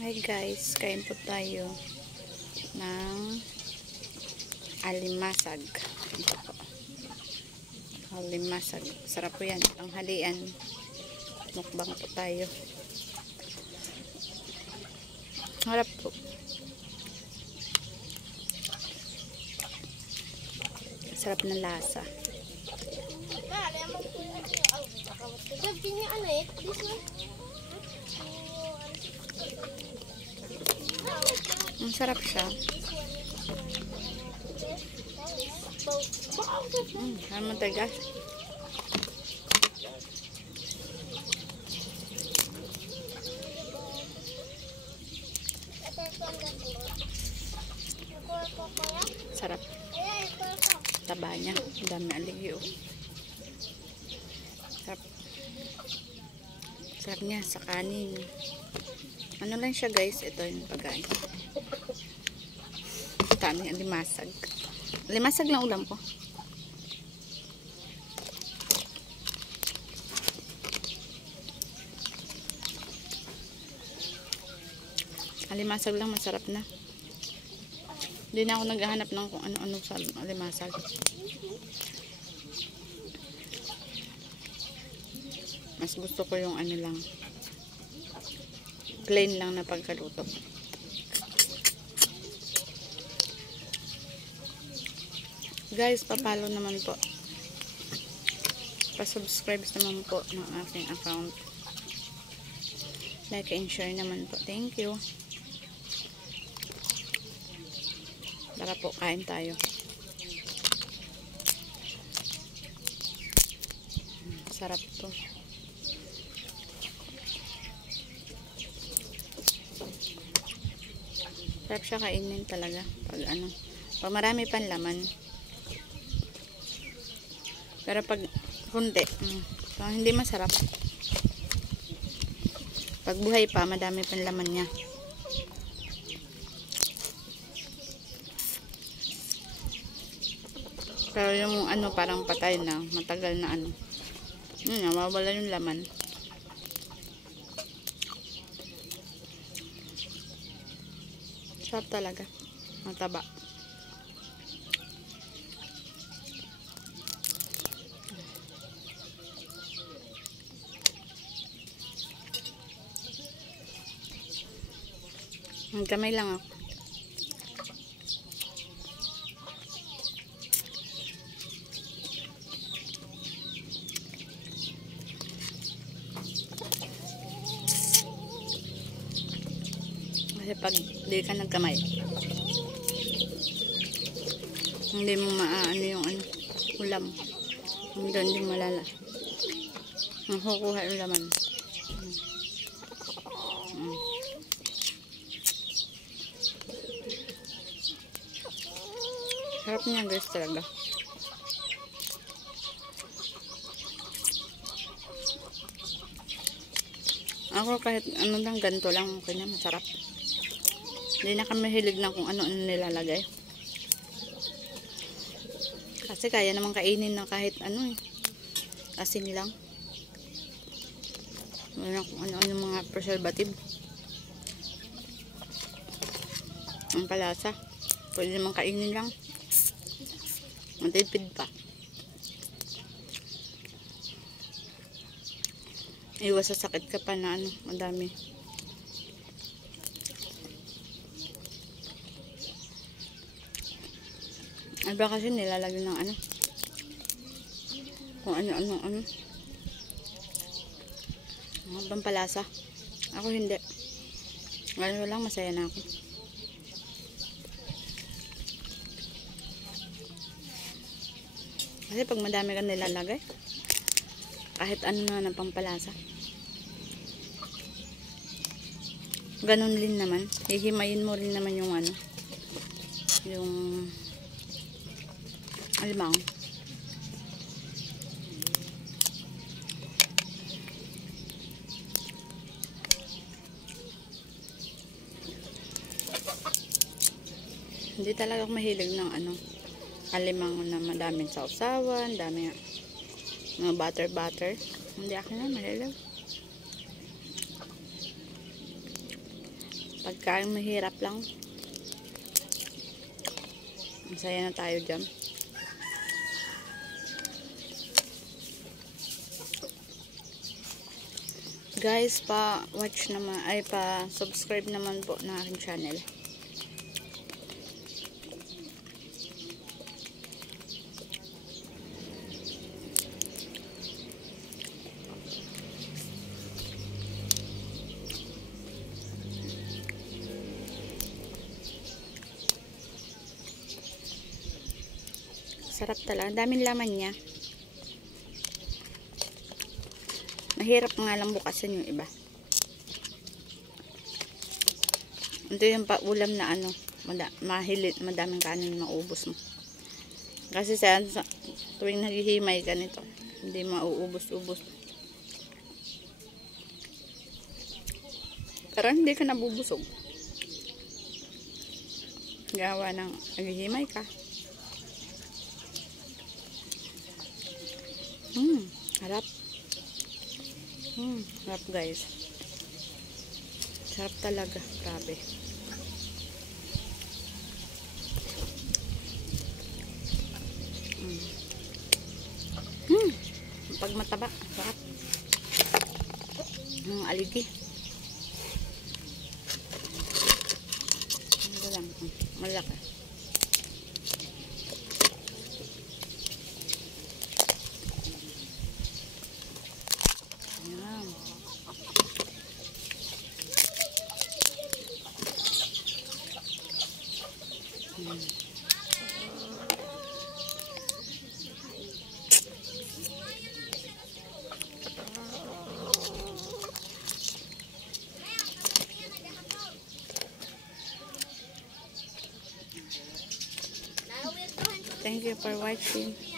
Hi guys, kain po tayo ng alimasag. Ito po. Alimasag. Sarap po yan. Ang halian. Mukbang po tayo. Harap po. Sarap ng lasa. Ang sarap siya. Ano matagas? Sarap. Taba niya. Ang dami aligyo. Sarap. Sarap niya sa kanin. Ano lang siya guys. Ito yung pagkain. Kami alimasag. Alimasag lang ulam po. Alimasag lang, masarap na. Hindi na ako naghahanap ng kung ano-ano sa alimasag. Mas gusto ko yung ano lang, plain lang na pagkaluto. Guys, papalo naman po. Pa-subscribe naman po ng aking account. Like and share naman po. Thank you. Tara po, kain tayo. Sarap to. Sarap siya kainin talaga. Pag ano, pag marami pang laman. Pero pag kunti, hindi masarap. Pag buhay pa, madami pang laman niya. Pero yung ano, parang patay na, matagal na ano. Mawawala yung laman. Sarap talaga. Mataba. Ang kamay lang ako. Kasi pag di ka nagkamay, hindi mo maaano yung ano, ulam. Hindi din malala. Makukuha yung laman. Sarap niya guys talaga. Ako kahit ano lang, ganito lang, okay na, masarap. Hindi na kami hilig na kung ano-ano nilalagay. Kasi kaya naman kainin na kahit ano eh. Asin lang. Wala kung ano-ano mga preservative. Ang palasa. Pwede naman kainin lang. Matipid pa. Iwas sa sakit ka pa na ano, madami. Iba kasi nilalagyan ng ano, kung ano, mga pampalasa. Ako hindi. Ngayon lang, masaya na ako. Kasi pag madami ka nilalagay, kahit ano na ng pampalasa, ganun din naman. Hihimayin mo rin naman yung ano, yung alimang. Hindi talaga ako mahilig ng ano, alimang na madaming sausawan, dami mga butter. Hindi ako na mahilig. Pagkain mahirap lang. Masaya na tayo dyan. Guys, pa-watch naman, ay pa-subscribe naman po ng aking channel. Sarap talaga. Daming laman niya. Mahirap nga lang bukasan yung iba. Ito yung paulam na ano, madaming kanin maubos mo. Kasi sa tuwing naghihimay ka nito, hindi mauubos-ubos. Pero hindi ka nabubusog. Gawa ng naghihimay ka. Harap. Harap guys. Sarap talaga. Grabe. Pag mataba, sarap. Aligi. Ito lang. Malaki. Ayan. Thank you for watching.